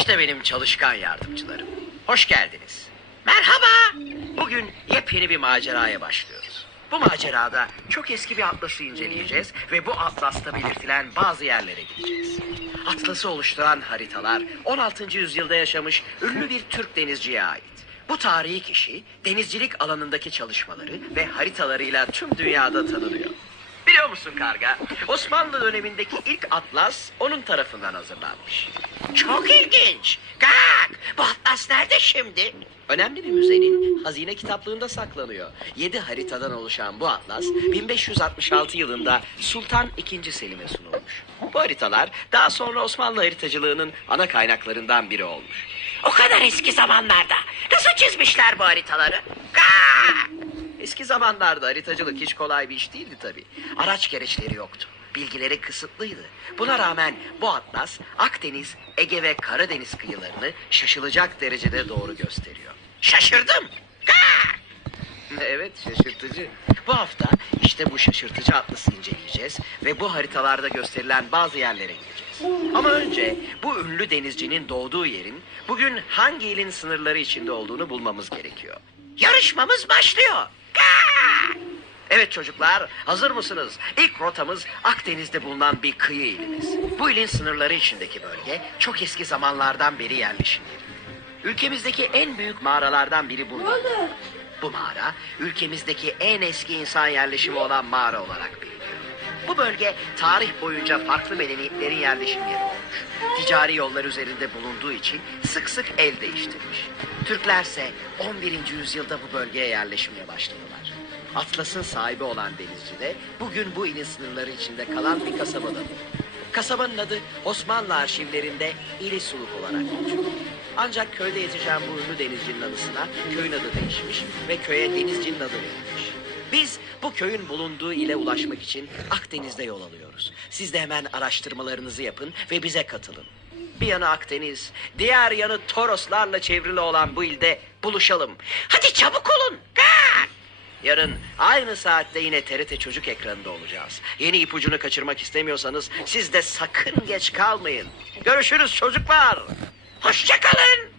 İşte benim çalışkan yardımcılarım. Hoş geldiniz. Merhaba. Bugün yepyeni bir maceraya başlıyoruz. Bu macerada çok eski bir atlası inceleyeceğiz ve bu atlasta belirtilen bazı yerlere gideceğiz. Atlası oluşturan haritalar 16. yüzyılda yaşamış ünlü bir Türk denizciye ait. Bu tarihi kişi denizcilik alanındaki çalışmaları ve haritalarıyla tüm dünyada tanınıyor. Biliyor musun Karga? Osmanlı dönemindeki ilk atlas onun tarafından hazırlanmış. Çok ilginç. Kalk! Bu atlas nerede şimdi? Önemli bir müzenin hazine kitaplığında saklanıyor. Yedi haritadan oluşan bu atlas 1566 yılında Sultan II. Selim'e sunulmuş. Bu haritalar daha sonra Osmanlı haritacılığının ana kaynaklarından biri olmuş. O kadar eski zamanlarda nasıl çizmişler bu haritaları? Kalk! Eski zamanlarda haritacılık hiç kolay bir iş değildi tabii. Araç gereçleri yoktu. Bilgileri kısıtlıydı. Buna rağmen bu atlas Akdeniz, Ege ve Karadeniz kıyılarını şaşılacak derecede doğru gösteriyor. Şaşırdım. Evet şaşırtıcı. Bu hafta işte bu şaşırtıcı atlası inceleyeceğiz ve bu haritalarda gösterilen bazı yerlere gideceğiz. Ama önce bu ünlü denizcinin doğduğu yerin bugün hangi ilin sınırları içinde olduğunu bulmamız gerekiyor. Yarışmamız başlıyor. Evet çocuklar hazır mısınız? İlk rotamız Akdeniz'de bulunan bir kıyı ilimiz. Bu ilin sınırları içindeki bölge çok eski zamanlardan beri yerleşim yeri. Ülkemizdeki en büyük mağaralardan biri burada. Bu mağara ülkemizdeki en eski insan yerleşimi olan mağara olarak biliniyor. Bu bölge tarih boyunca farklı medeniyetlerin yerleşim yeri olmuş. Ticari yollar üzerinde bulunduğu için sık sık el değiştirmiş. Türklerse 11. yüzyılda bu bölgeye yerleşmeye başladılar. Atlas'ın sahibi olan denizci de bugün bu ilin sınırları içinde kalan bir kasabada. Kasabanın adı Osmanlı arşivlerinde İli Suluk olarak geçiyor. Ancak köyde yetişen bu ünlü denizcinin anısına köyün adı değişmiş ve köye denizcinin adı verilmiş. Biz bu köyün bulunduğu ile ulaşmak için Akdeniz'de yol alıyoruz. Siz de hemen araştırmalarınızı yapın ve bize katılın. Bir yanı Akdeniz, diğer yanı Toroslarla çevrili olan bu ilde buluşalım. Hadi çabuk olun. Kalk! Yarın aynı saatte yine TRT Çocuk ekranında olacağız. Yeni ipucunu kaçırmak istemiyorsanız siz de sakın geç kalmayın. Görüşürüz çocuklar. Hoşçakalın.